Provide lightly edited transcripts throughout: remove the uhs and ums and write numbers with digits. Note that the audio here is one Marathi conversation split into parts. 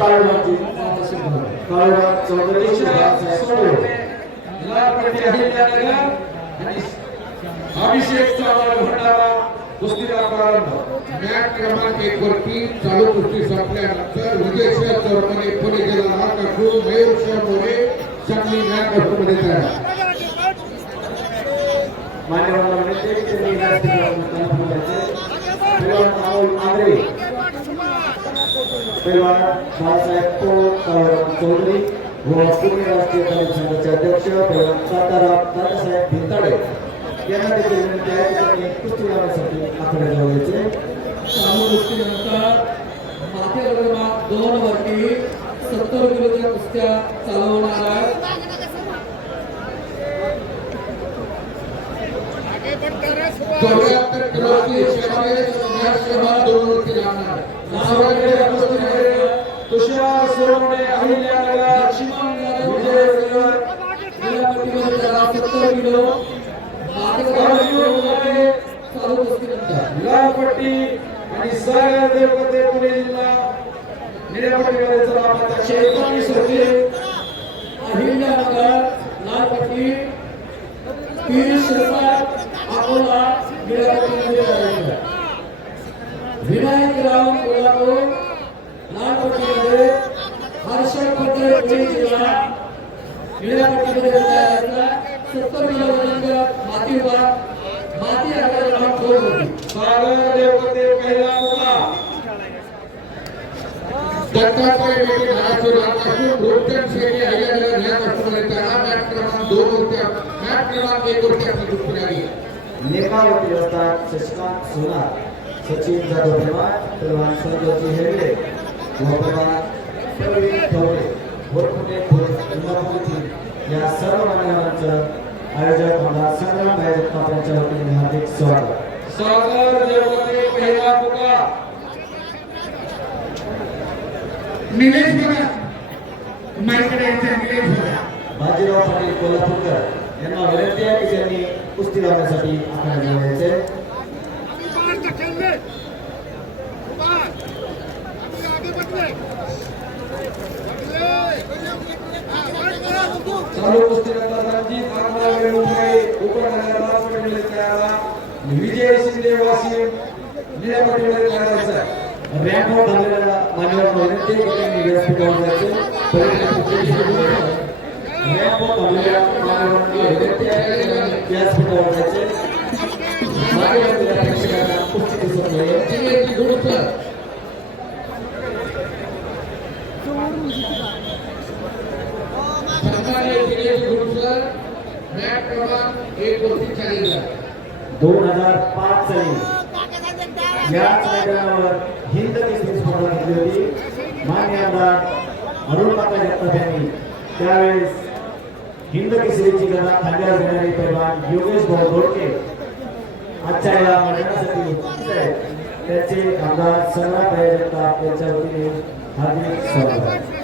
काळूरावजी काळूराव चौधरी अभिषेक चव्हाण भंडारा कुस्तीचा प्रारंभ. मॅच क्रमांक 1 वरती चालू कुस्ती संपल्यानंतर विजयसिंह चौरमने पुणे जिल्हा राखून मयूरसिंह मोरे सांगली मॅच मध्ये तयार. मान्यवरांना विनंती की त्यांनी राहुल आंग्रे पैलवान बाळासाहेब चौधरी व पुणे राष्ट्रीय तालीम संघाचे अध्यक्ष पैलवान दादासाहेब भिंताडे यांना देखील विनंती आहे की त्यांनी कुस्ती लावण्यासाठी आखाड्यात जायचे. चालू कुस्तीनंतर माथ्या क्रमांक 2 वरती 70 किलोच्या कुस्त्या चालवणार आहेत. 74 किलोची मॅच क्रमांक 2 वरती लागणार. तुषार सोरवणे अहिल्यानगर लक्ष्मण यादव विजयनगर निळ्यापट्टीमध्ये त्याला 70 किलो चालू कुस्तीनंतर लालपट्टी आणि सागर देवते पुणे जिल्हा निळ्यापट्टीमध्ये चला आपण 119 रुपये अहिल्यानगर लालपट्टी 30 शिरसाट अकोला निळ्यापट्टीमध्ये जायचं. विनायक राव कोल्हापूर लालपट्टीमध्ये हर्षद पटेल पुणे जिल्हा निळ्यापट्टीमध्ये जायचा. 70 किलो वजनांच्या माती आघाडीला गोल होती. सागर देवते पहिला मुलगा दत्तात्रय मेटे नावाचे नाटकातून रोटन शेट्टी अहिल्यानगर या मध्ये तयार. मॅच क्रमांक 2 वरती मॅच क्रमांक 1 वरती आपली कुस्ती लागली. नेमावरती असतात शशिकांत सोनार सचिन जाधव पैलवान संजोजी हेगडे व पैलवान प्रवीण ठवरे वरपुणे इंदापूर या सर्व मान्यवरांचं आयोजक आमदार संग्राम भाई जगताप यांच्या वतीने हार्दिक स्वागत. सागर देवते पहिला मुलगा निलेश बघा मार्केट यायचं. निलेश बघा बाजीराव पाटील कोल्हापूरकर यांना विनंती आहे की त्यांनी कुस्ती लावण्यासाठी आखाड्यात यायचे. चालू कुस्ती रणजित आमदार मुंबई उपनगरामध्ये तयार. विजय शिंदे वाशिम निळ्यापट्टीमध्ये तयार आहे. रॅम्पवर झालेल्या मान्यवरांना विनंती आहे की त्यांनी व्यासपीठावर जायचे. रॅम्पवर झालेल्या मान्यवरांना विनंती आहे की त्यांनी व्यासपीठावर जायचे. मागे प्रेक्षकांना कुस्ती दिसत नाही. मॅच क्रमांक 1 वरती चालली. 2005 साली याच मैदानावर हिंद केसरी स्पर्धा घेतली होती. मान्य आमदार अरुण काका जगताप यांनी त्यावेळेस हिंद केसरीची गदा खांद्यावर घेणारे पैलवान योगेश भाऊ दोडके आजच्या या मैदानासाठी उपस्थित आहेत. त्याचे आमदार संग्राम भाई जगताप यांच्या वतीने हार्दिक स्वागत.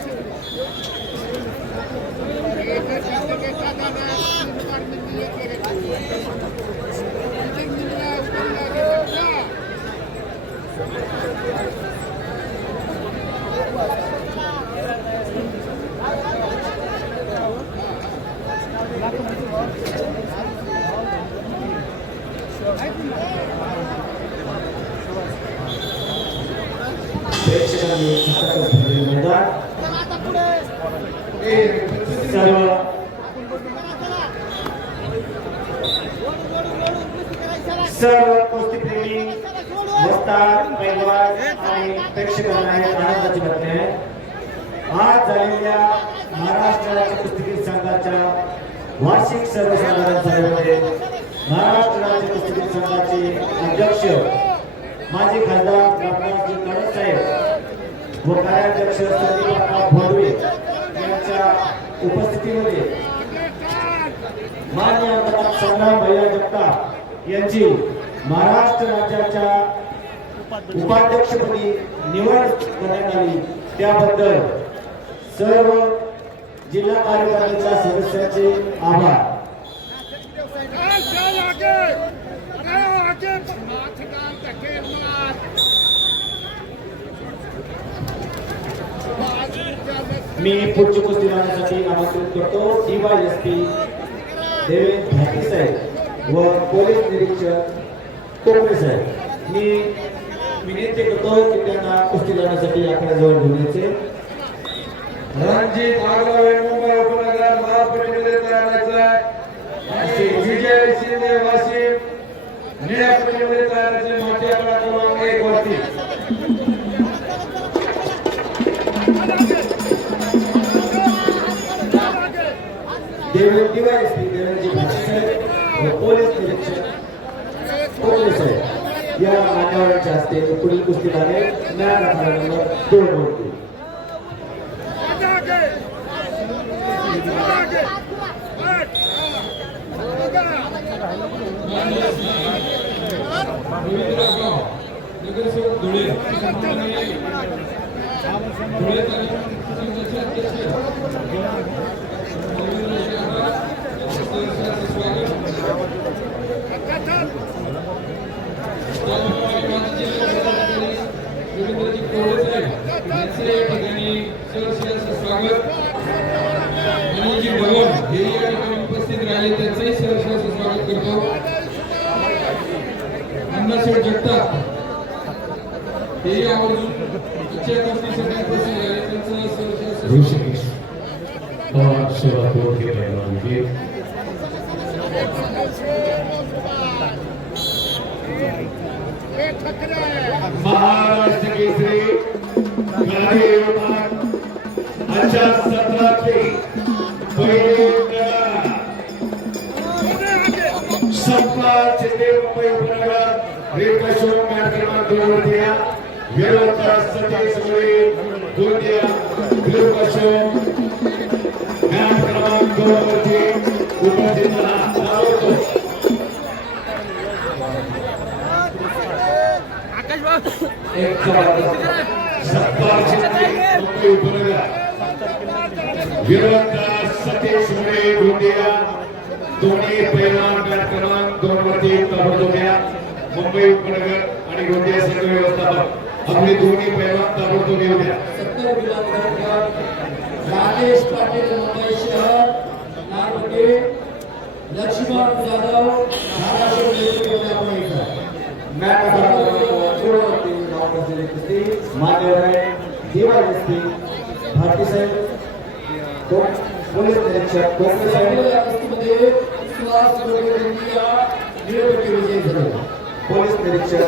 प्रेक्षकांनी मैदान सर्व कुस्तीप्रेमी वस्ताद पैलवान आणि प्रेक्षकांना आनंदाची बातमी आहे. आज झालेल्या महाराष्ट्र राज्य कुस्तीगीर संघाच्या वार्षिक सर्वसाधारण सभेमध्ये महाराष्ट्र राज्य कुस्तीगीर संघाचे अध्यक्ष माजी खासदार रामदासजी कडक साहेब व कार्याध्यक्ष संदीप भोडवे यांच्या उपस्थितीमध्ये मान्य आमदार संग्राम भैया जगताप यांची महाराष्ट्र राज्याच्या उपाध्यक्षपदी निवड करण्यात आली. त्याबद्दल सर्व जिल्हा कार्यकारिणीच्या सदस्यांचे आभार. मी पुढची कुस्ती लावण्यासाठी आमंत्रित करतो DYSP देवेंद्र भाटी साहेब व पोलीस निरीक्षक कोकणे साहेब. मी विनंती करतो की त्यांना कुस्ती लावण्यासाठी आपल्याजवळ घेऊन यायचे. रणजित आगलावे मुंबई उपनगर महापौरमध्ये तयार व्हायचा आणि विजय शिंदे वाशिम निळ्या पट्टीमध्ये तयार व्हायचे. माती आकडा क्रमांक 1 वरती DYSP देवेंद्रजी भाटी साहेब व पोलीस निरीक्षक कोकणे साहेब या मान्यवरांच्या हस्ते पुढील कुस्ती लावणे न्याय नंबर 2 वरती. नगरसेवक धुळे धुळे तालुक्याचे अध्यक्ष रवींद्रजी कोळे साहेब यांचे या ठिकाणी सहर्ष स्वागत. अनिलजी भवन हे या ठिकाणी उपस्थित राहिले त्यांचंही सहर्ष स्वागत करतो. अण्णासाहेब जगताप हेही आवर्जून आजच्या कुस्तीसाठी उपस्थित राहिले त्यांचं सहर्ष ऋषिकेश पवार सोलापूर के पहलवान के महाराष्ट्र केसरी गादी विभाग अच्छा 17 ते पहिले सत्पाल शिंदे मुंबई उपनगर रेल्वे मॅट क्रमांक 2 वरती या. विरोधा सतीश मुळे गोंदिया रेल्वे मॅट क्रमांक 2 वरती उपस्थित राहतो. एक सत्पाल शिंदे मुंबई उपनगर विरोधा सतीश मुळे गोंदिया दोन्ही पैलवान मॅट क्रमांक 2 वरती ताबडतोब या. मुंबई उपनगर आणि गोंदिया संघ व्यवस्थापक आपले दोन्ही पैलवान ताबडतोब येऊ द्या. 70 किलो राजेश पाटील मुंबई शहर नागपट्टी लक्ष्मण जाधव धाराशिव मॅट क्रमांक 2 वरती नाव असलेली कुस्ती मान्यवर आहे DYSP भाटी साहेब पोलीस निरीक्षक कोकणे साहेब मध्ये सुहास गोरे इंडिया निळपट्टी विजयी झाले. पोलीस निरीक्षक